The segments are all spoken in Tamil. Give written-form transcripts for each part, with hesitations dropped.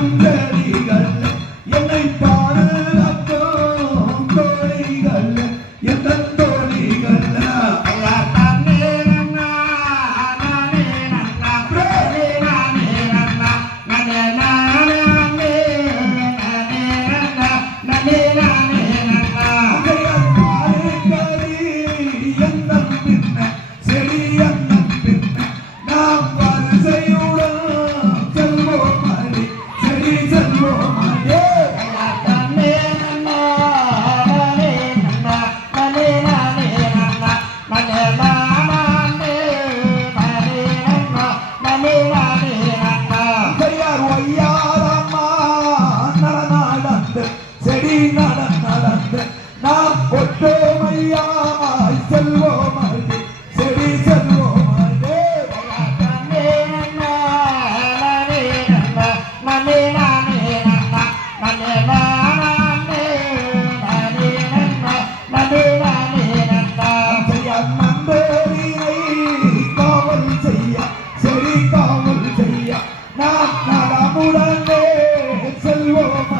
சங்கடிகள் என்னை பாதுகாக்கும் தோழிகள் எந்த தோழிகள் செடி நடந்து நாம் ஒற்றுமையாய் செல்வோம் செடி செல்வோம் காவல் செய்ய செடி காவல் செய்ய நாம் நலமுடனே செல்வோம்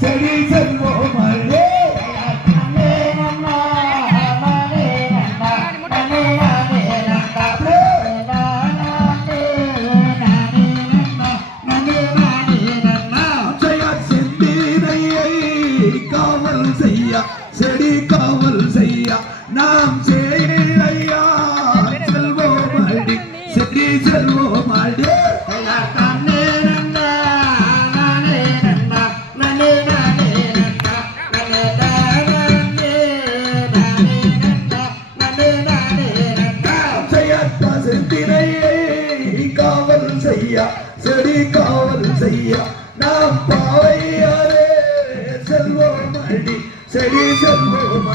செடி செல்வோம் காவல் செய்ய செடி காவல் செய்ய நாம் செய்யா செல்வோம் செடி செல்வோம் காவல் செய்ய செடி காவல் செய்ய நாம் பாவையாரே செல்வோம் செடி செல்வோம்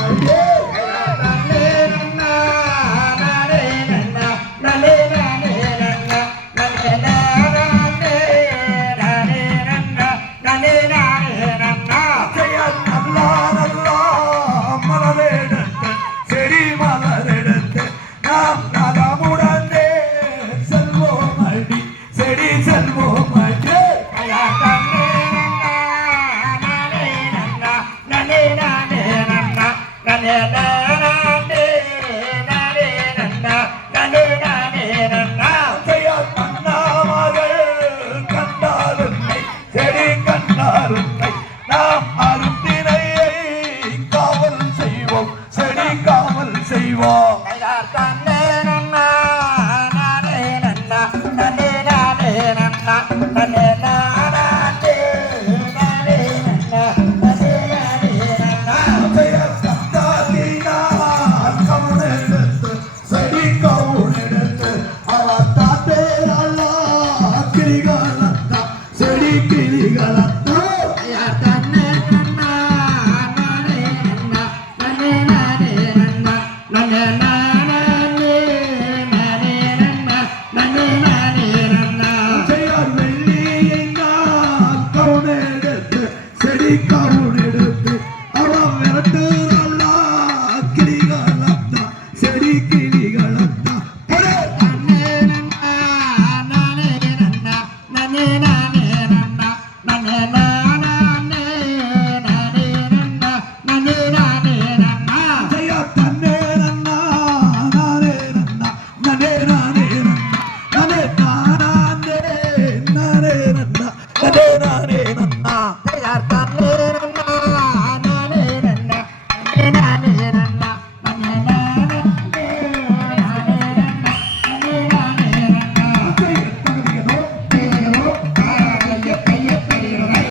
செடி மலரெடுத்து நாம் நலமுடனே செல்வோம் செடி செல்வோம் நாம் அருந்தினையை காவல் செய்வோம் செடி காவல் செய்வோம் செடி கவுனெடுத்து அவ தாத்தே அல்லா கிளிகளத்தா செடி கிளிகளத்தா செடி கவுனெடுத்து அவ விரட்டுறல்லா கிளிகளத்தா செடி கிளிகளத்தா நானே